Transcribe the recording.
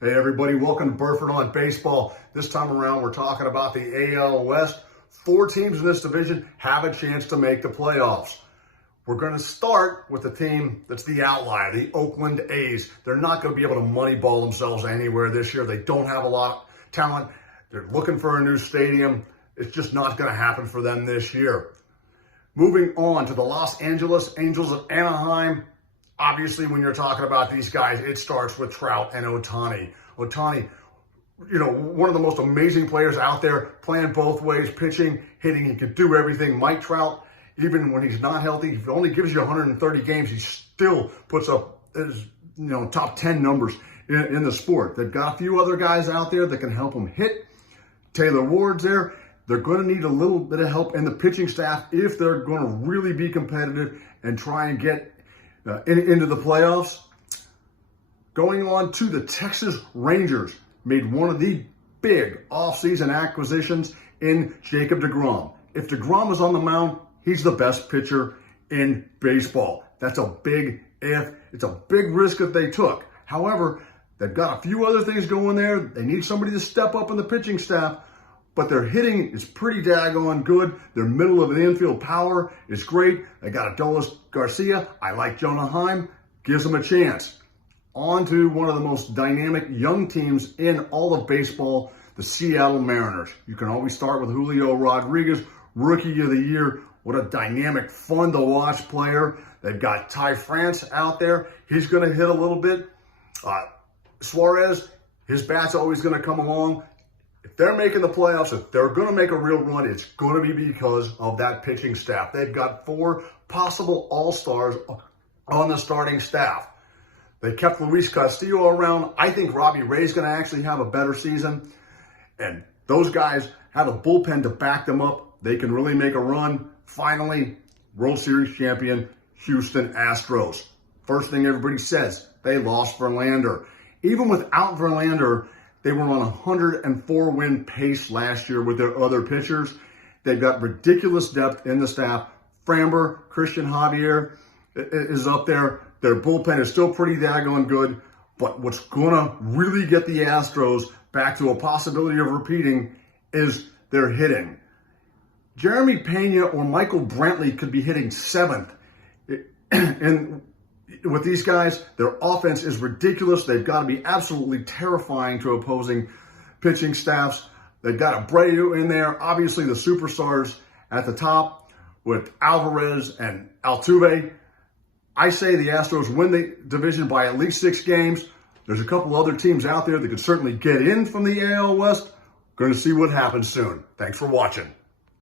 Hey everybody, welcome to Burford on Baseball. This time around, we're talking about the AL West. 4 teams in this division have a chance to make the playoffs. We're going to start with the team that's the outlier, the Oakland A's. They're not going to be able to moneyball themselves anywhere this year. They don't have a lot of talent. They're looking for a new stadium. It's just not going to happen for them this year. Moving on to the Los Angeles Angels of Anaheim. Obviously, when you're talking about these guys, it starts with Trout and Ohtani. Ohtani, one of the most amazing players out there, playing both ways, pitching, hitting. He can do everything. Mike Trout, even when he's not healthy, he only gives you 130 games. He still puts up his, top 10 numbers in the sport. They've got a few other guys out there that can help them hit. Taylor Ward's there. They're going to need a little bit of help in the pitching staff if they're going to really be competitive and try and get into the playoffs. Going on to the Texas Rangers, made one of the big offseason acquisitions in Jacob deGrom. If deGrom is on the mound, he's the best pitcher in baseball. That's a big if. It's a big risk that they took. However, they've got a few other things going there. They need somebody to step up in the pitching staff, but their hitting is pretty daggone good. Their middle of the infield power is great. They got Adolis Garcia. I like Jonah Heim. Gives them a chance. On to one of the most dynamic young teams in all of baseball, the Seattle Mariners. You can always start with Julio Rodriguez, Rookie of the Year. What a dynamic, fun to watch player. They've got Ty France out there. He's going to hit a little bit. Suarez, his bat's always going to come along. If they're making the playoffs, if they're going to make a real run, it's going to be because of that pitching staff. They've got 4 possible all-stars on the starting staff. They kept Luis Castillo around. I think Robbie Ray's going to actually have a better season. And those guys have a bullpen to back them up. They can really make a run. Finally, World Series champion, Houston Astros. First thing everybody says, they lost Verlander. Even without Verlander, they were on a 104-win pace last year with their other pitchers. They've got ridiculous depth in the staff. Framber, Christian Javier is up there. Their bullpen is still pretty daggone good. But what's going to really get the Astros back to a possibility of repeating is their hitting. Jeremy Pena or Michael Brantley could be hitting 7th. And with these guys, their offense is ridiculous. They've got to be absolutely terrifying to opposing pitching staffs. They've got Abreu in there. Obviously, the superstars at the top with Alvarez and Altuve. I say the Astros win the division by at least 6 games. There's a couple other teams out there that could certainly get in from the AL West. Going to see what happens soon. Thanks for watching.